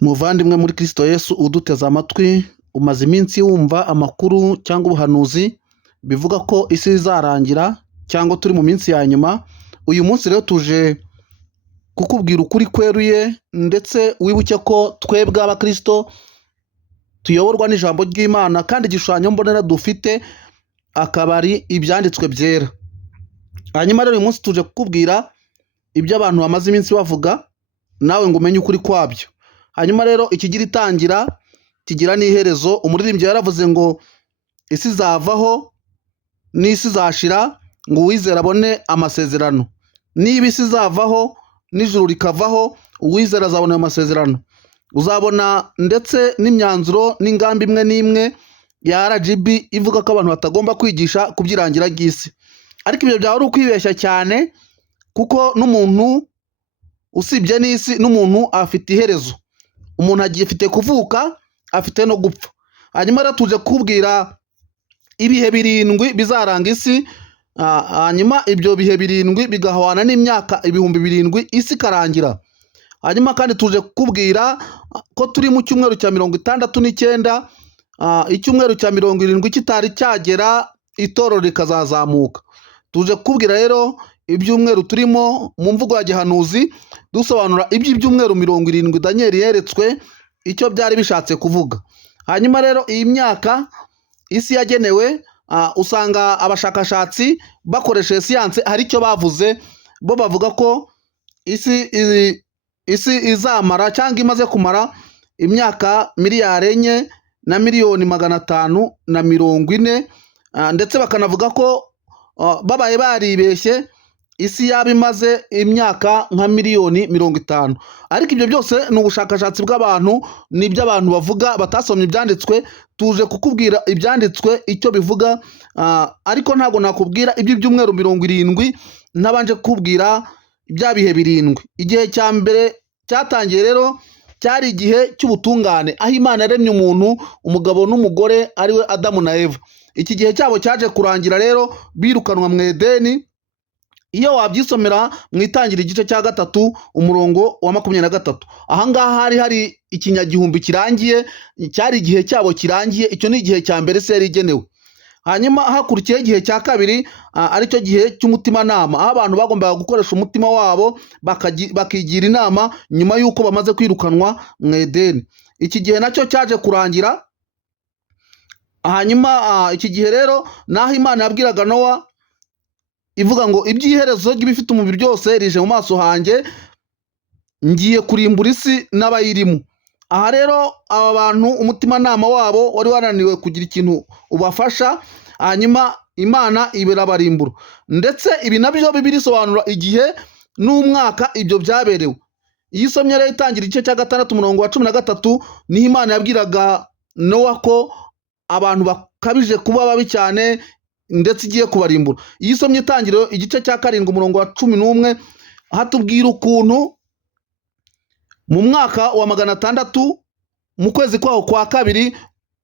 Muvandimwe muri Kristo Yesu uduteze amatwi, umaze iminsi wumva amakuru cyangwa ubuhanuzi bivuga ko isi izarangira cyangwa turi mu minsi ya nyuma. Uyu munsi rero tuje kukubwira ukuri kweruye, ndetse wibuke ko twebwe abakristo tuyoborwa n'ijambo ry'Imana, kandi igishushanyo mbonera dufite akaba ari ibyanditswe byera. Hanyuma rero uyu munsi tuje kukubwira ibyo abantu bamaze iminsi bavuga, nawe ngo umenye ukuri kwabyo. Hanyuma rero ikigira itangira kigira n'iherezo. Umuririmbyi yaravuze ngo isi izavaho n'isi izashira, ngo uwizera abone amasezerano. Niba isi izavaho n'ijuru rikavaho, uwizera azabona ayo masezerano. Uzabona ndetse n'imyanzuro n'ingamba imwe n'imwe ya RGB ivuga ko abantu batagomba kwigisha ku by'irangira ry'isi. Ariko ibyo byaba ari ukwibeshya cyane, kuko n'umuntu usibye n'isi, n'umuntu afite iherezo. Umuntu agifite kuvuka, afite no gupfa. Hanyuma rero tuje kukubwira ibihe 7 bizaranga isi. Hanyuma ibyo bihe 7 bigahwana n'imyaka 7,000 isi ikarangira. Hanyuma kandi tuje kukubwira ko turi mu cyumweru cya 69, icyumweru cya 70 kitari cyagera, itorero rikazazamuka. Tuje kukubwira rero ibyumweru turimo mu mvugo ya gihanuzi, dusobanura iby'ibyumweru 70 Daniel yeretswe icyo byari bishatse kuvuga. Hanyuma rero iyi myaka isi yagenewe, usanga abashakashatsi bakoresheje siyanse hari icyo bavuze. Bo bavuga ko isi izamara cyangwa imaze kumara imyaka 4,4,540,000, ndetse bakanavuga ko babaye baribeshye isi yaba imaze imyaka nka 1,050,000. Ariko ibyo byose ni ubushakashatsi bw'abantu, nibyo abantu bavuga batasomye ibyanditswe. Tuje kukubwira ibyanditswe icyo bivuga, ariko ntabwo nakubwira iby'ibyumweru 70 ntabanje kukubwira bya bihe 7. Igihe cya mbere cyatangiye rero cyari igihe cy'ubutungane, aho Imana yaremye umuntu, umugabo n'umugore, ariwe Adamu na Eva. Iki gihe cyabo cyaje kurangira rero birukanwa mu Edeni. Iyo wabyisomera mu Itangira igice cya 3 umurongo wa 23, ahangaha hari ikinyagihumbi kirangiye, cyari igihe cyabo kirangiye. Icyo ni igihe cya mbere se yari igenewe. Hanyuma hakurikiye igihe cya kabiri, aricyo gihe cy'umutimanama, aho abantu bagombaga gukoresha umutima wabo bakigira inama nyuma y'uko bamaze kwirukanwa mu Edeni. Iki gihe nacyo cyaje kurangira. Hanyuma iki gihe rero naho Imana yabwiraga Nowa ivuga ngo iby'iherezo ry'ibifite umubiri byose rije mu maso hanjye, ngiye kurimbura isi n'abayirimo. Aha rero aba bantu umutimanama wabo wari wananiwe kugira ikintu ubafasha, hanyuma Imana ibirabarimbura. Ndetse ibi nabyo Bibiliya isobanura igihe n'umwaka ibyo byaberewe. Iyo usomye rero Itangira igice cya 6 umurongo wa 13, niho Imana yabwiraga Nowa ko abantu bakabije kuba babi cyane, ndetse igiye kubarimbura. Iyo usomye Itangiriro igice cya 7 umurongo wa 11, hatubwira ukuntu mu mwaka wa 600 mu kwezi kwaho kwa kabiri,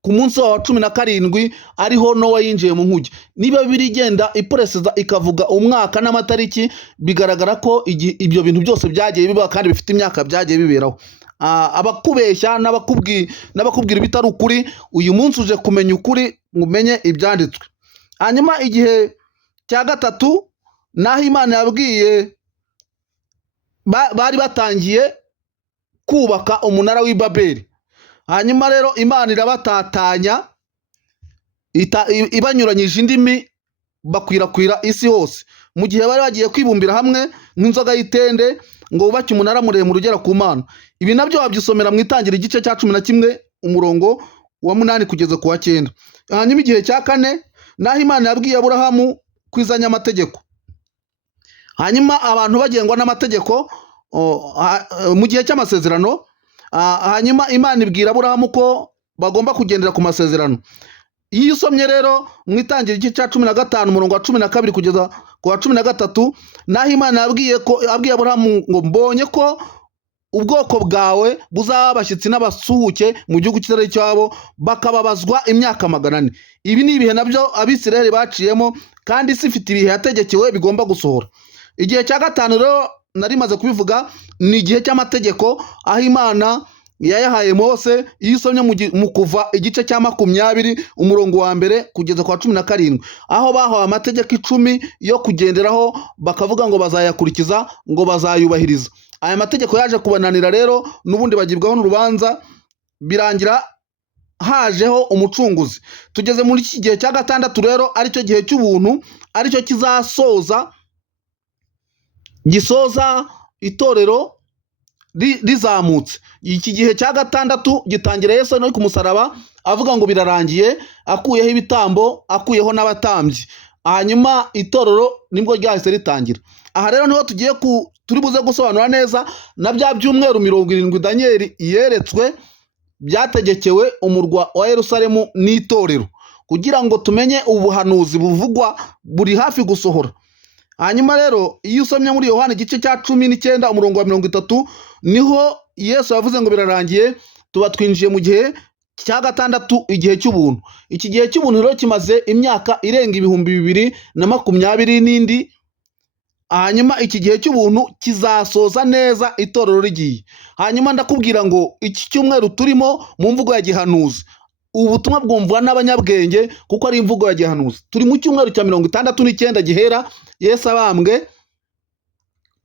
ku munsi wa 17 ariho Nowa yinjiye mu nkuge. Niba Bibiliya igenda ipreseza ikavuga umwaka n'amatariki, bigaragara ko ibyo bintu byose byagiye biba kandi bifite imyaka byagiye biberaho. Abakubeshya n'abakubwira ibitari ukuri, uyu munsi uje kumenya ukuri, umenye ibyanditswe. Hanyuma igihe cya 3 naho Imana yabwiye, bari batangiye kubaka umunara w'i Babeli. Hanyuma rero Imana irabatatanya, ibanyuranyije indimi, bakwirakwira isi hose. Mu gihe bari bagiye kwibumbira hamwe nk'inzoga y'itende ngo bubake umunara muremure ugera ku Mana. Ibi nabyo wabyisomera mu Itangira igice cya 11 umurongo wa 8 kugeza ku wa 9. Hanyuma igihe cya 4 naho Imana yabwiye Aburahamu kwizanya amategeko. Hanyuma abantu bagengwa n'amategeko mu gihe cy'amasezerano. Hanyuma Imana ibwira Aburahamu ko bagomba kugendera ku masezerano. Iyo usomye rero mu Itangira igice cya 15 umurongo wa 12 kugeza ku wa 13, naho Imana yabwiye Aburahamu ngo mbonye ko ubwoko bwawe buzaba abashyitsi n'abasuhuke mu gihugu kitari cyabo, bakababazwa imyaka 400. Ibi ni ibihe nabyo Abisirayeli baciyemo, kandi isi ifite ibihe yategekewe bigomba gusohora. Igihe cya 5 rero nari maze kubivuga, ni igihe cy'amategeko, aho Imana yayahaye Mose. Iyo usomye mu Kuva igice cya 20 umurongo wa mbere kugeza kwa 17, aho bahawe amategeko 10 yo kugenderaho, bakavuga ngo bazayakurikiza, ngo bazayubahiriza. Aya mategeko yaje kubananira rero, n'ubundi bagibwaho n'urubanza, birangira hajeho umucunguzi. Tugeze muri iki gihe cya gatandatu rero, aricyo gihe cy'ubuntu, aricyo gisoza itorero rizamutse. Iki gihe cya gatandatu gitangira Yesu no ku musaraba avuga ngo birarangiye, akuyeho ibitambo, akuyeho n'abatambyi, hanyuma itorero nibwo ryahise ritangira. Aha rero niho turi buze gusobanura neza na bya byumweru 70 Danieli yeretswe, byategekewe umurwa wa Yerusalemu n'itorero, kugira ngo tumenye ubuhanuzi buvugwa buri hafi gusohora. Hanyuma rero iyo usomye muri Yohana igice cya 19 umurongo wa 30, niho Yesu yavuze ngo birarangiye. Tuba twinjiye mu gihe cya gatandatu, igihe cy'ubuntu. Iki gihe cy'ubuntu rero kimaze imyaka irenga 2020 n'indi. Hanyuma iki gihe cy'ubuntu kizasoza neza itorero rigiye. Hanyuma ndakubwira ngo iki cyumweru turimo mu mvugo ya gihanuzi, ubutumwa bwumvwa n'abanyabwenge kuko ari imvugo ya gihanuzi. Turi mu cyumweru cya 69 gihera Yesu abambwe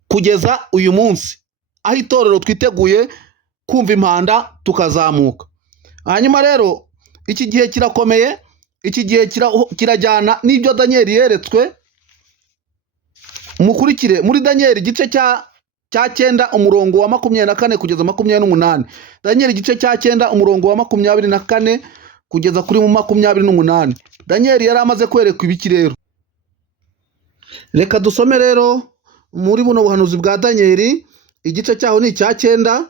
kugeza uyu munsi, aho itorero twiteguye kumva impanda tukazamuka. Hanyuma rero iki gihe kirakomeye, iki gihe kirajyana n'ibyo Danieli yeretswe. Mukurikire muri Danieli igice cya 9 umurongo wa 24 kugeza 28. Danieli igice cya 9 umurongo wa 24 kugeza kuri 28. Danieli yari amaze kwerekwa ibiki rero. Reka dusome rero muri buno buhanuzi bwa Danieli, igice cyaho ni icya 9,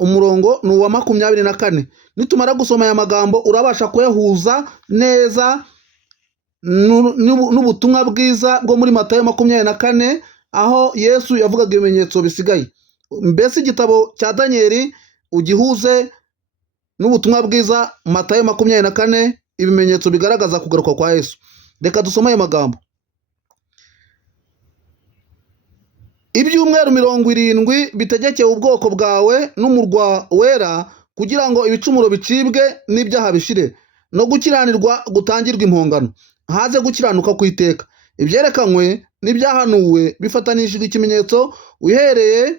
umurongo ni uwa 24. Nitumara gusoma aya magambo urabasha kuyahuza neza n'ubutumwa bwiza bwo muri Matayo 24, aho Yesu yavugaga ibimenyetso bisigaye. Mbese igitabo cya Danieli ugihuze n'ubutumwa bwiza Matayo 24, ibimenyetso bigaragaza kugaruka kwa Yesu. Reka dusome aya magambo. Ibyumweru 70 bitegekeye ubwoko bwawe n'umurwa wera, kugira ngo ibicumuro bicibwe n'ibyaha bishire, no gukiranirwa gutangirwa impongano, haze gukiranuka kw'iteka. Ibyerekanywe n'ibyahanuwe bifatanishijwe ikimenyetso, uhereye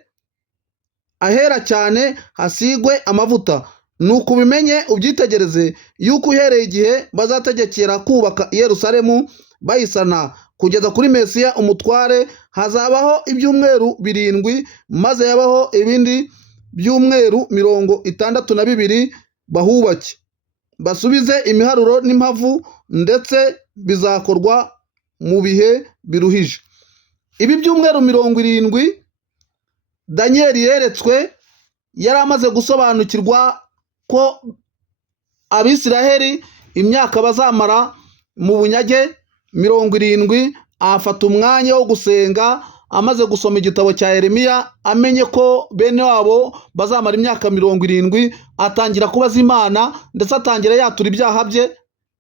ahera cyane hasigwe amavuta. Nuko ubimenye ubyitegereze, yuko uhereye igihe bazategekera kubaka i Yerusalemu bayisana kugeza kuri Mesiya umutware, hazabaho ibyumweru 7, maze yabaho ibindi byumweru 62 bahubake, basubize imiharuro n'impavu, ndetse bizakorwa mu bihe biruhije. Ibi byumweru 70 Danieli yeretswe yari amaze gusobanukirwa ko Abisiraheli imyaka bazamara mu bunyage 70. Afata umwanya wo gusenga, amaze gusoma igitabo cya Yeremiya, amenye ko bene wabo bazamara imyaka 70, atangira kubaza Imana, ndetse atangira yatura ibyaha bye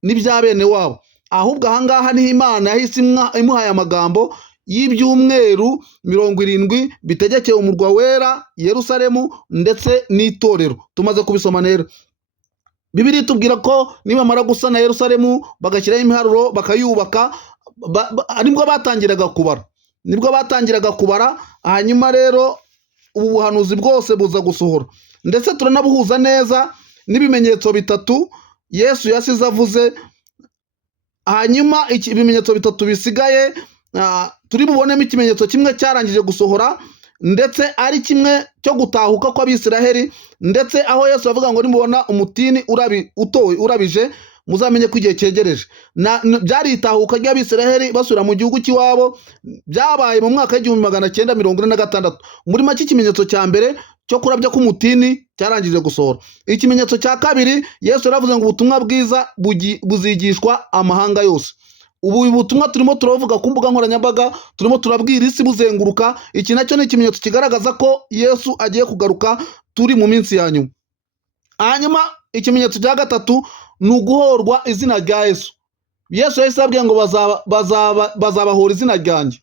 n'ibya bene wabo. Ahubwo ahangaha niho Imana yahise imuhaye amagambo y'ibyumweru 70 bitegekeye umurwa wera Yerusalemu ndetse n'itorero. Tumaze kubisoma rero, Bibiliya itubwira ko nibamara gusana Yerusalemu bagashyiraho imiharuro bakayubaka, nibwo batangiraga kubara. Hanyuma rero ubu buhanuzi bwose buza gusohora, ndetse turanabuhuza neza n'ibimenyetso 3 Yesu yasize avuze. Hanyuma ibimenyetso 3 bisigaye turi bubonemo ikimenyetso kimwe cyarangije gusohora, ndetse ari kimwe cyo gutahuka kw'Abisiraheli, ndetse aho Yesu avuga ngo nimubona umutini utowe urabije muzamenye ko igihe cyegereje. Byari itahuka ry'Abisiraheli basubira mu gihugu cy'iwabo, byabaye mu mwaka w'1946. Muri make ikimenyetso cya mbere cyo kurabya k'umutini cyarangije gusohora. Ikimenyetso cya kabiri, Yesu yaravuze ngo ubutumwa bwiza buzigishwa amahanga yose. Ubu butumwa turimo turavuga ku mbuga nkoranyambaga, turimo turabwira isi buzenguruka. Iki nacyo ni ikimenyetso kigaragaza ko Yesu agiye kugaruka, turi mu minsi ya nyuma. Hanyuma ikimenyetso cya gatatu ni uguhorwa izina rya Yesu. Yesu yahise ababwira ngo bazabahora izina ryanjye.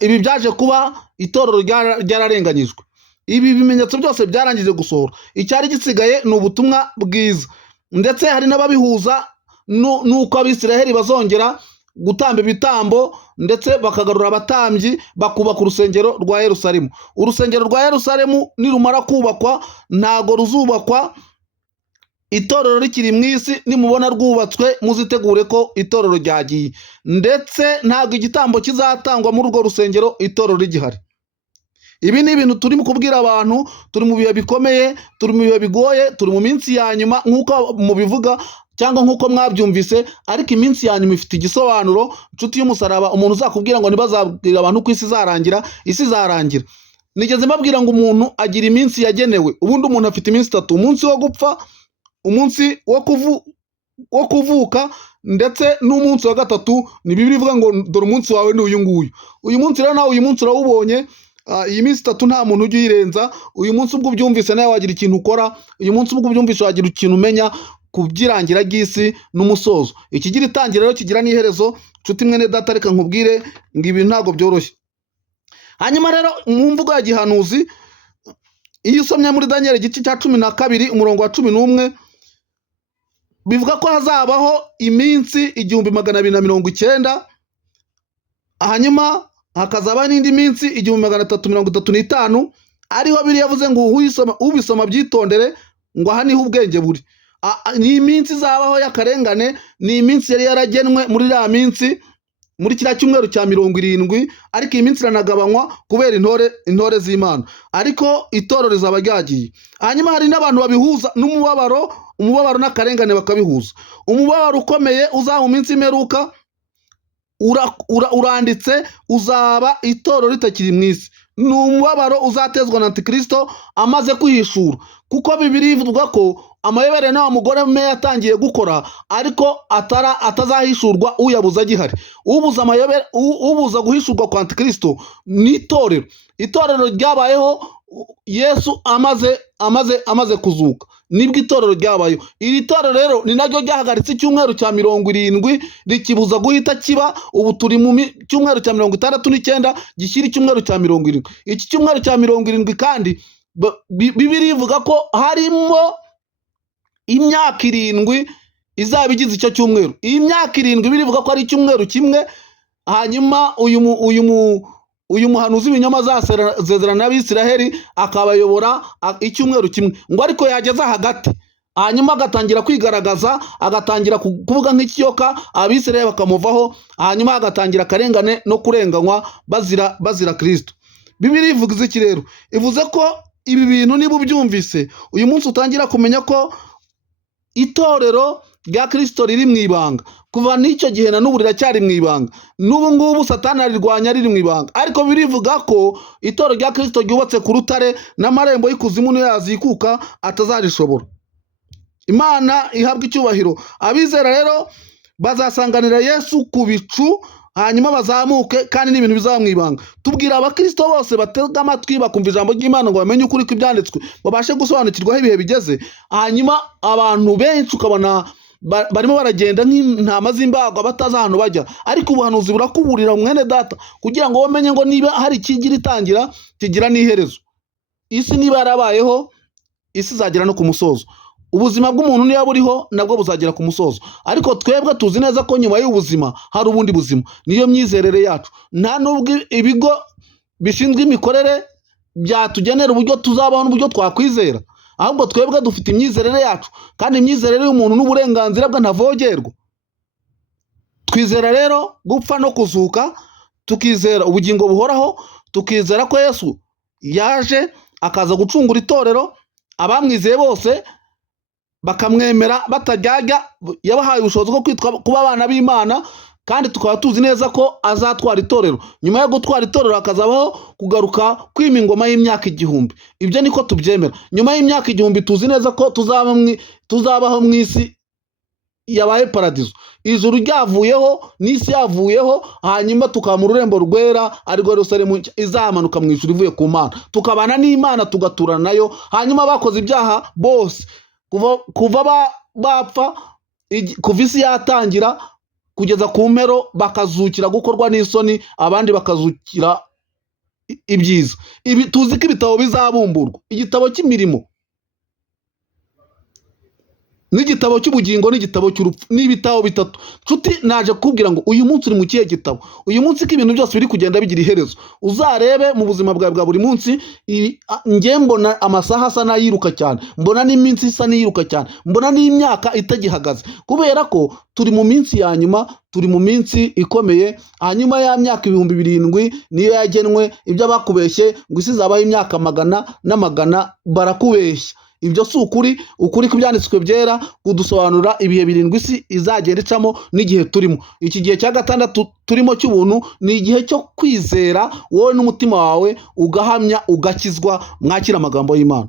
Ibi byaje kuba itorero ryararenganyijwe. ibi bimenyetso byose byarangije gusohora, icyari gisigaye ni ubutumwa bwiza, ndetse hari n'ababihuza n'uko Abisiraheli bazongera gutamba ibitambo ndetse bakagarura abatambyi bakubaka urusengero rwa Yerusalemu. Urusengero rwa Yerusalemu nirumara kubakwa ntago ruzubakwa itorero rikiri mu isi, nimubona rwubatswe muzitegure ko itorero ryagiye, ndetse ntabwo igitambo kizatangwa muri urwo rusengero itorero rigihari. Ibi ni ibintu turimo kubwira abantu, turi mu bihe bikomeye, turi mu bihe bigoye, turi mu minsi ya nyuma nk'uko mubivuga cyangwa nk'uko mwabyumvise, ariko iminsi ya nyuma ifite igisobanuro. Inshuti y'umusaraba, umuntu uzakubwira ngo ntibazabwira abantu ko isi izarangira, isi izarangira. Nigeze mbabwira ngo umuntu agira iminsi yagenewe, ubundi umuntu afite iminsi itatu: umunsi wo gupfa, umunsi wo kuvuka, ndetse n'umunsi wa gatatu. Ni Bibiliya ivuga ngo dore umunsi wawe ni uyu nguyu. Uyu munsi rero nawe uyu munsi urawubonye. Iyi minsi itatu nta muntu ujya uyirenza. Uyu munsi ubwo ubyumvise nawe wagira ikintu ukora, uyu munsi ubwo ubyumvise wagira ikintu umenya ku byirangira ry'isi n'umusozo. Ikigira itangira rero kigira n'iherezo. Nshuti mwene data, reka nkubwire ngo ibi ntabwo byoroshye. Hanyuma rero mu mvugo ya gihanuzi, iyo usomye muri Daniel igice cya 12 umurongo wa 11, bivuga ko hazabaho iminsi 1290, hanyuma hakazaba n'indi minsi 1335, ariho Bibiliya yavuze ngo ubisoma byitondere, ngo aha niho ubwenge buri. Ni iminsi izabaho y'akarengane, ni iminsi yari yaragenwe muri ya minsi, muri kiriya cyumweru cya 70, ariko iyi minsi iranagabanywa kubera intore z'Imana, ariko itorero rizaba ryagiye. Hanyuma hari n'abantu babihuza umubabaro n'akarengane bakabihuza. Umubabaro ukomeye uzaba mu minsi imperuka uranditse, uzaba itorero ritakiri mu isi. Ni umubabaro uzatezwa na Antikristo amaze kwihishura, kuko Bibiliya ivuga ko amayobera n'awa mugore me yatangiye gukora, ariko atazahishurwa uyabuza agihari. Ubuza guhishurwa kwa Antikristo ni itorero. Itorero ryabayeho Yesu amaze kuzuka, nibwo itorero ryabayeho. Iri torero rero ni naryo ryahagaritse icyumweru cya 70, rikibuza guhita kiba. Ubu turi mu cyumweru cya 69 gishyira icyumweru cya 70. Iki cyumweru cya 70 kandi Bibiliya ivuga ko harimo imyaka 7 izaba igize icyo cyumweru. Iyi myaka 7 Bibiliya ivuga ko ari icyumweru kimwe. Hanyuma uyu muhanuzi w'ibinyoma azasezerana n'Abisiraheli akabayobora icyumweru kimwe, ngo ariko yageza hagati, hanyuma agatangira kwigaragaza, agatangira kuvuga nk'ikiyoka, Abisiraheli bakamuvaho, hanyuma agatangira akarengane no kurenganywa bazira Kristo. Bibiliya ivuga iki rero? Ivuze ko ibi bintu niba ubyumvise, uyu munsi utangira kumenya ko itorero rya Kristo riri mu ibanga. Kuva n'icyo gihe na n'ubu riracyari mu ibanga. N'ubu ngubu Satani arirwanya riri mu ibanga, ariko birivuga ko itorero rya Kristo ryubatse ku rutare, n'amarembo y'ikuzimu niyo yazikuka atazarishobora. Imana ihabwa icyubahiro. Abizera rero bazasanganira Yesu ku bicu, hanyuma bazamuke, kandi n'ibintu bizaba mu ibanga. Tubwira abakristo bose batega amatwi bakumva ijambo ry'Imana ngo bamenye ukuri kw'ibyanditswe, babashe gusobanukirwa aho ibihe bigeze. Hanyuma abantu benshi ukabona barimo baragenda nk'intama z'imbagwa batazi ahantu bajya, ariko ubuhanuzi burakuburira mwene data, kugira ngo bamenye ngo niba hari ikigira itangira kigira n'iherezo. Isi niba yarabayeho, isi izagera no ku musozo. Ubuzima bw'umuntu niba buriho nabwo buzagera ku musozo, ariko twebwe tuzi neza ko nyuma y'ubuzima hari ubundi buzima. Niyo myizerere yacu. Nta nubwo ibigo bishinzwe imikorere byatugenera uburyo tuzabaho n'uburyo twakwizera, ahubwo twebwe dufite imyizerere yacu, kandi imyizerere y'umuntu n'uburenganzira bwe ntavogerwa. Twizera rero gupfa no kuzuka, tukizera ubugingo buhoraho, tukizera ko Yesu yaje akaza gucungura itorero. Abamwizeye bose bakamwemera batajyaga, yabahaye ubushobozi bwo kwitwa kuba abana b'Imana, kandi tukaba tuzi neza ko azatwara itorero. Nyuma yo gutwara itorero hakazabaho kugaruka kwima ingoma y'imyaka 1000. Ibyo niko tubyemera. Nyuma y'imyaka 1000 tuzi neza ko tuzabaho mu isi yabaye paradizo, ijuru ryavuyeho n'isi yavuyeho, hanyuma tukaba mu rurembo rwera ari rwo Yerusalemu izamanuka mu ijuru ivuye ku Mana, tukabana n'Imana tugaturana nayo. Hanyuma bakoze ibyaha bose kuva bapfa, kuva isi yatangira kugeza ku mpero, bakazukira gukorwa n'isoni, abandi bakazukira ibyiza. Ibi tuzi ko ibitabo bizabumburwa, igitabo cy'imirimo n'igitabo cy'ubugingo n'igitabo cy'urupfu, ni ibitabo bitatu. Nshuti, naje kukubwira ngo uyu munsi uri mu kihe gitabo? Uyu munsi ko ibintu byose biri kugenda bigira iherezo, uzarebe mu buzima bwawe bwa buri munsi. Njye mbona amasaha asa n'ayiruka cyane, mbona n'iminsi isa n'iyiruka cyane, mbona n'imyaka itagihagaze, kubera ko turi mu minsi ya nyuma, turi mu minsi ikomeye. Hanyuma ya myaka 7,000 niyo yagenwe. Ibyo bakubeshye ngo isi zabaho imyaka magana n'amagana, barakubeshya. Ibyo si ukuri. Ukuri kw'ibyanditswe byera kudusobanura ibihe 7 isi izagenda icamo n'igihe turimo. Iki gihe cya gatandatu turimo cy'ubuntu ni igihe cyo kwizera wowe n'umutima wawe, ugahamya, ugakizwa. Mwakira amagambo y'Imana.